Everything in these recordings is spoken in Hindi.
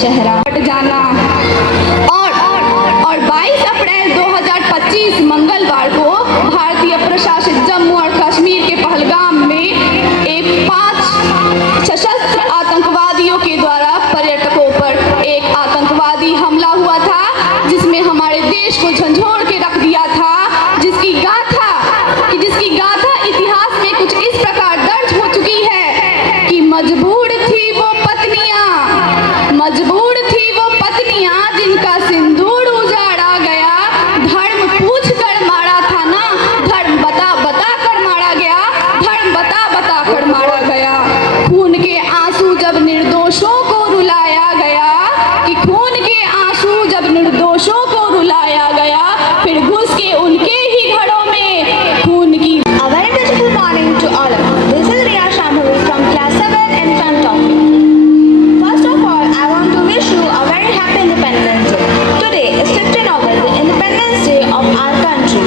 चेहरा हट जाना। और 22 अप्रैल 2025 मंगलवार को भारतीय प्रशासित जम्मू और कश्मीर के पहलगाम में एक 5 सशस्त्र आतंकवादियों के द्वारा पर्यटकों पर एक आतंकवादी हमला हुआ था, जिसमें हमारे देश को झंझोड़ के रख दिया था, जिसकी गाथा इतिहास में कुछ इस प्रकार दर्ज हो चुकी है कि मजबूर थी वो पत्नियां जिनका सिंदूर उजाड़ा गया। धर्म पूछ कर मारा था ना, धर्म बता बता कर मारा गया, धर्म बता बता कर मारा गया। खून के आंसू जब निर्दोषों को रुलाया गया, कि खून के आंसू जब निर्दोषों को रुलाया गया, फिर घुस के उनके ही घरों में खून की। A very beautiful morning to all of you. This is Riya Shamuri from class 7 in front of you. First of all, I want to wish you a very happy Independence Day. Today is 15 August, the Independence Day of our country.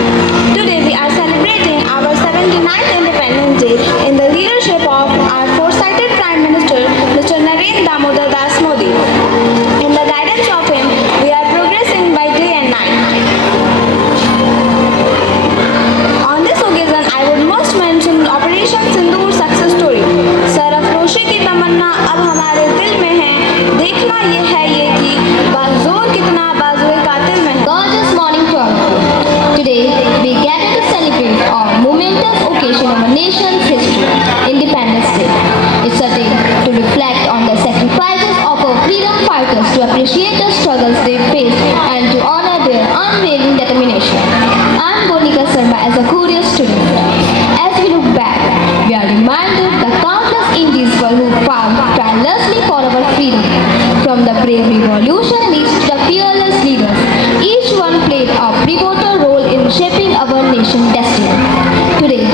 Today we are celebrating our 79th Independence Day in the leadership of our foresighted Prime Minister, Mr. Narendra Damodar Das Modi. In the guidance of him, we are progressing by day and night. On this occasion, I would most mention Operation Sindoor success story. सरफरोशी की तमन्ना अब हमारे दिल में है, देखना ये है ये कि बाज़ोर कितना बाज़ोए कातिल में है। Gorgeous morning to all of you. Today we gather to celebrate a momentous occasion of our nation's history, Independence Day. It's a day to reflect on the sacrifices of our freedom fighters, to appreciate the struggles they faced, and to honor their unwavering determination. I'm Bonika Sharma as a curious student. As we look back, we are reminded the countless individuals who fought tirelessly for our freedom. From the brave revolutionists to the fearless leaders, each one played a pivotal role in shaping our nation's destiny. Today,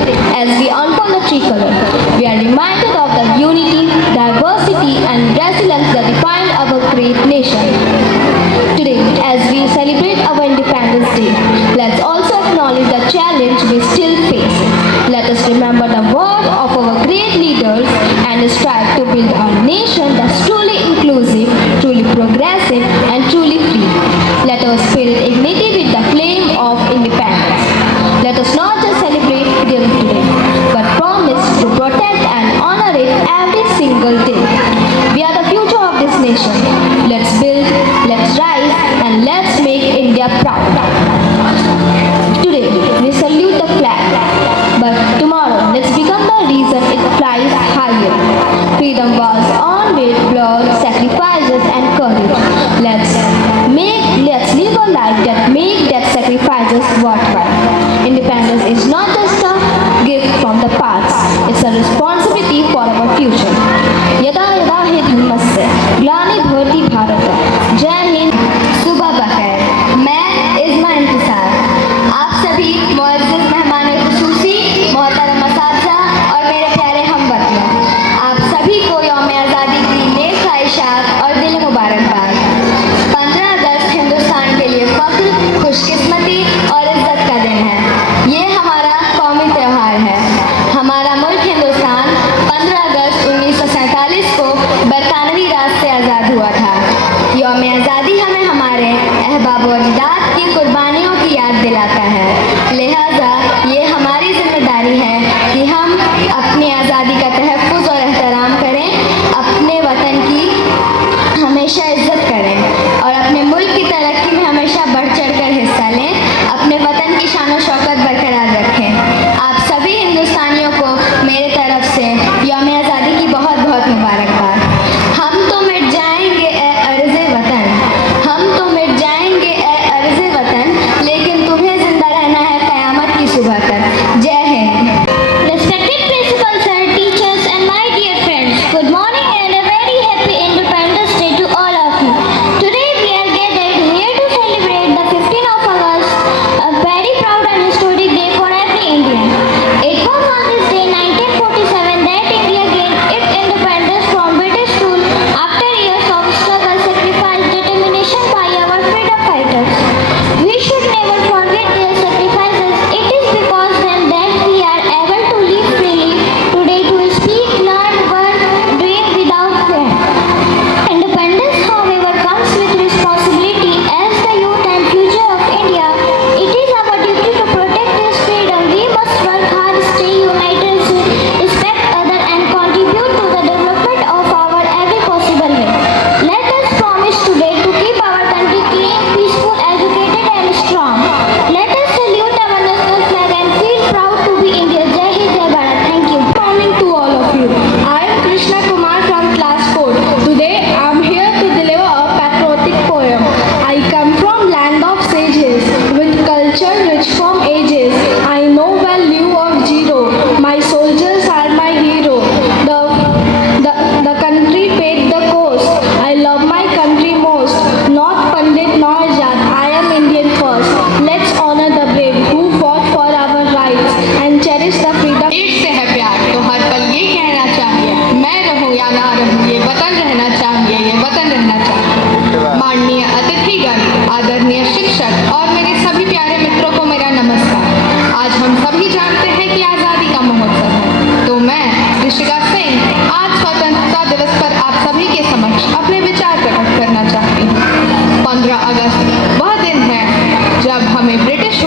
as we unfurl the tricolor, we are reminded of the unity, diversity, and resilience that define our great nation. Today, as we celebrate our Independence Day, let's also acknowledge the challenge we still face. Let us remember the words of our great leaders and strive to build a nation that's truly inclusive, truly progressive, and truly free. Let our spirit ignite with the flame of independence. Let us not just celebrate freedom today, but promise to protect and honor it every single day. We are the future of this nation. Let's build, let's rise, and let's make India proud. Today, we salute the flag, but tomorrow, let's become the reason it flies higher. Freedom was earned with blood, sacrifices, and courage. Let's live a life that makes that sacrifices worthwhile. Independence is not just a gift from the past; it's a responsibility for our future. यदा यदा हि धर्मस्य ग्लानिर्भवति भारत। जय हिंद। सुबह बखैर। मैं इज़्मा इंतिसार आप सभी मुअज़्ज़ज़ मेहमान खुसूसी, मोहतरम असातिज़ा और मेरे प्यारे हमवतनों, आप सभी को यौम आज़ादी की नेक ख्वाहिशात और दिल मुबारकबाद। 15 अगस्त हिंदुस्तान के लिए फख्र, खुशकिस्मती और इज़्ज़त का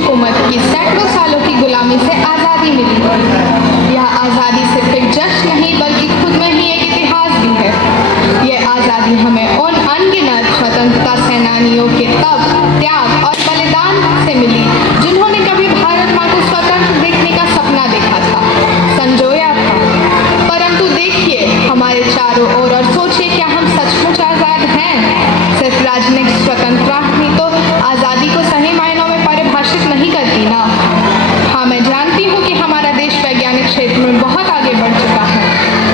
हुकूमत की सैकड़ों सालों की गुलामी से आज़ादी मिली है। यह आज़ादी सिर्फ एक जश्न नहीं बल्कि खुद में ही एक इतिहास भी है। यह आज़ादी हमें उन अनगिनत स्वतंत्रता सेनानियों के तप, त्याग और बलिदान से मिली जिन्होंने कभी भारत माँ को स्वतंत्र देखने का सपना देखा था, संजोया था। परंतु देखिए हमारे चारों ओर और सोचिए, क्या हम सचमुच आज़ाद हैं? सिर्फ राजनीतिक स्वतंत्रता ही तो आज़ादी को सही मायनों में परिभाषित नहीं करती ना। हाँ, मैं जानती हूँ कि हमारा देश वैज्ञानिक क्षेत्र में बहुत आगे बढ़ चुका है,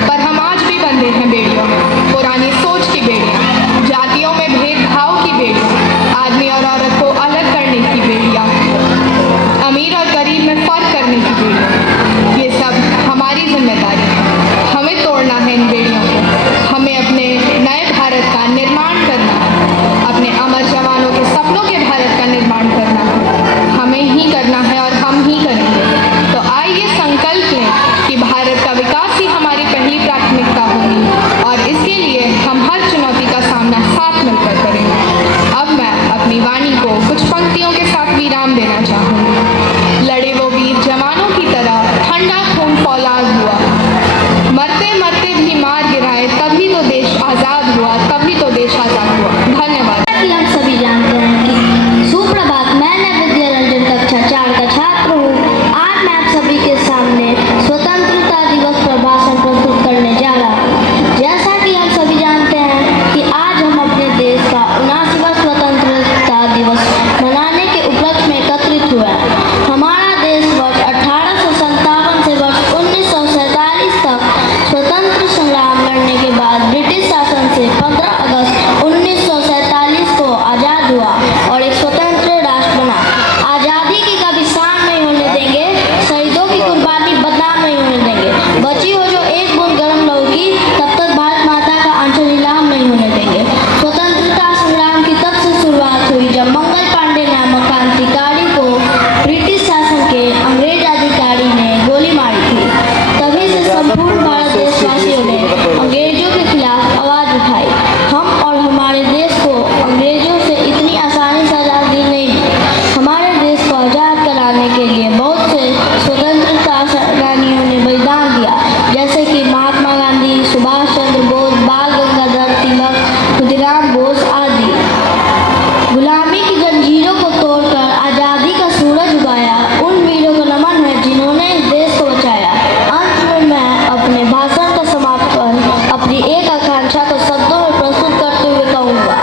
पर हम आज भी बंधे हैं बेड़ियों में। पुरानी सोच की बेड़ियाँ, जातियों में भेदभाव की बेड़ियाँ, आदमी और औरत को अलग करने की बेड़ियाँ, अमीर और गरीब में फर्क करने की बेड़ियाँ। ये सब हमारी जिम्मेदारी है। हमें तोड़ना है इन बेड़ियों को। हमें अपने नए भारत का निर्माण करना है, अपने अमर जवानों के सपनों के भारत का निर्माण करना है। हमें ही करना है और हम ही करेंगे। तो आइए संकल्प लें कि भारत का विकास ही हमारी पहली प्राथमिकता होगी और इसके लिए हम हर चुनौती का सामना साथ मिलकर करेंगे। अब मैं अपनी वाणी को कुछ पंक्तियों के साथ विराम देना चाहूँगी। लड़े वो वीर जवानों की तरह, ठंडा खून फौलाद हुआ, मरते मरते भी मार गिराए, तभी तो देश आज़ाद हुआ, तभी तो देश आज़ाद हुआ। धन्यवाद। कि हम सभी जानते हैं कि सुप्रभात, मैं नैवेद्य रंजन कक्षा 4 का छात्र हूँ। आज मैं आप सभी के सामने स्वतंत्रता दिवस पर भाषण प्रस्तुत करने जा रहा हूँ। जैसा कि हम सभी जानते हैं कि आज हम अपने देश का 79वां स्वतंत्रता दिवस मनाने के उपलक्ष्य में एकत्रित हुए हैं। हमारा देश वर्ष 1857 से वर्ष 1947 तक स्वतंत्र संग्राम लड़ने के बाद ब्रिटिश शासन से 15 अगस्त 1947 को आज़ाद हुआ और एक स्वतंत्र राष्ट्र बना। आज़ादी की कभी शान नहीं होने देंगे, शहीदों की कुर्बानी बदनाम नहीं होने देंगे। बची हो जो एक बूंद गर्म लहू की, तब तक भारत माता का आंचल नीलाम नहीं होने देंगे। स्वतंत्रता संग्राम की तब से शुरुआत हुई जब मंगल पांडे नामक क्रांतिकारी को ब्रिटिश शासन के अंग्रेज अधिकारी ने गोली मारी थी। तभी से संपूर्ण भारत देशवासियों ने अंग्रेजों के खिलाफ आवाज उठाई। हम और हमारे देश को अंग्रेजों से इतनी आसानी से आज़ादी नहीं मिली। हमारे देश को आज़ाद कराने के लिए बहुत से स्वतंत्रता सेनानियों ने बलिदान दिया, जैसे कि महात्मा गांधी, सुभाष चंद्र बोस, बाल गंगाधर तिलक, खुदीराम बोस आदि। गुलामी की जंजीरों को तोड़कर आज़ादी का सूरज उगाया उन वीरों को नमन है जिन्होंने इस देश को बचाया। अंत में मैं अपने भाषण का समापन अपनी एक आकांक्षा को शब्दों में प्रस्तुत करते हुए कहूँगा।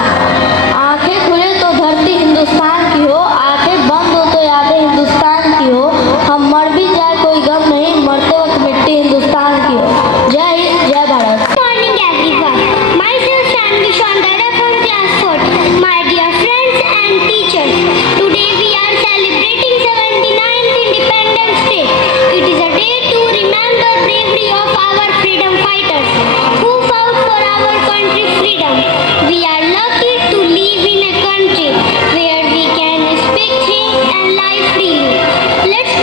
आंखें खुले तो धरती हिंदुस्तान की हो, आंखें बंद हो तो यादें हिंदुस्तान की हो। हम मर भी जाए कोई गम नहीं, मरते वक्त मिट्टी हिंदुस्तान की हो। जय हिंद, जय Bharat. Good morning everyone. Myself Shanvi Shandara from class 4. My dear friends and teachers, today we are celebrating 79th Independence Day. It is a day to remember bravery of our freedom fighters who fought for our country's freedom. We are lucky to live in a country where we can speak, think and live freely. Let's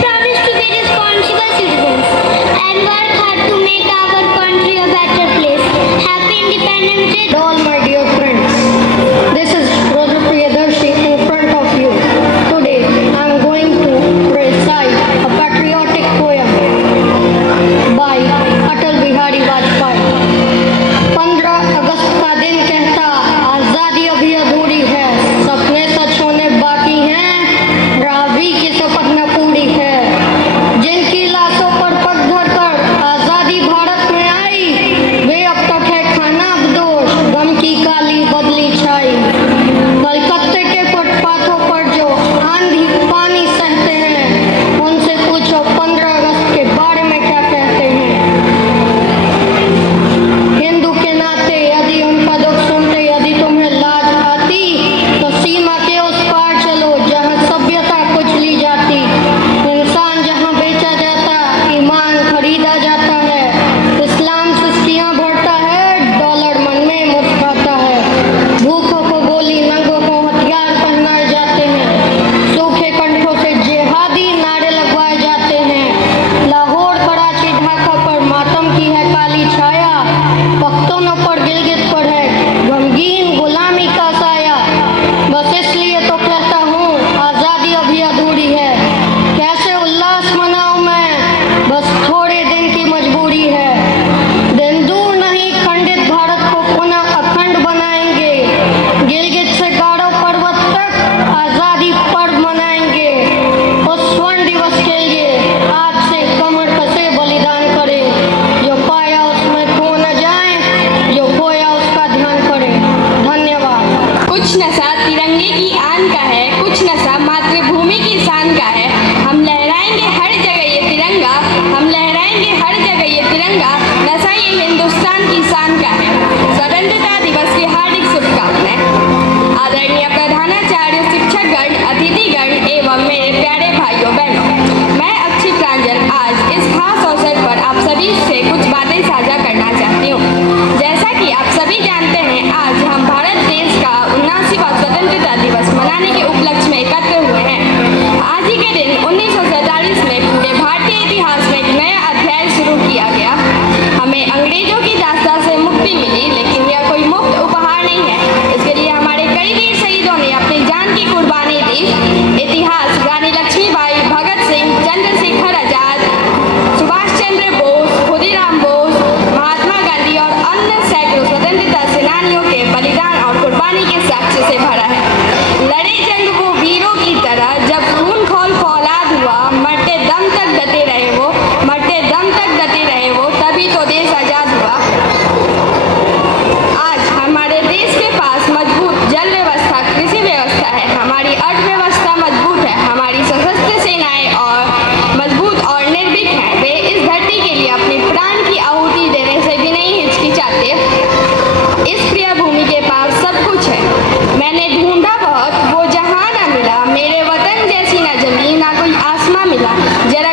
मौका मिला जरा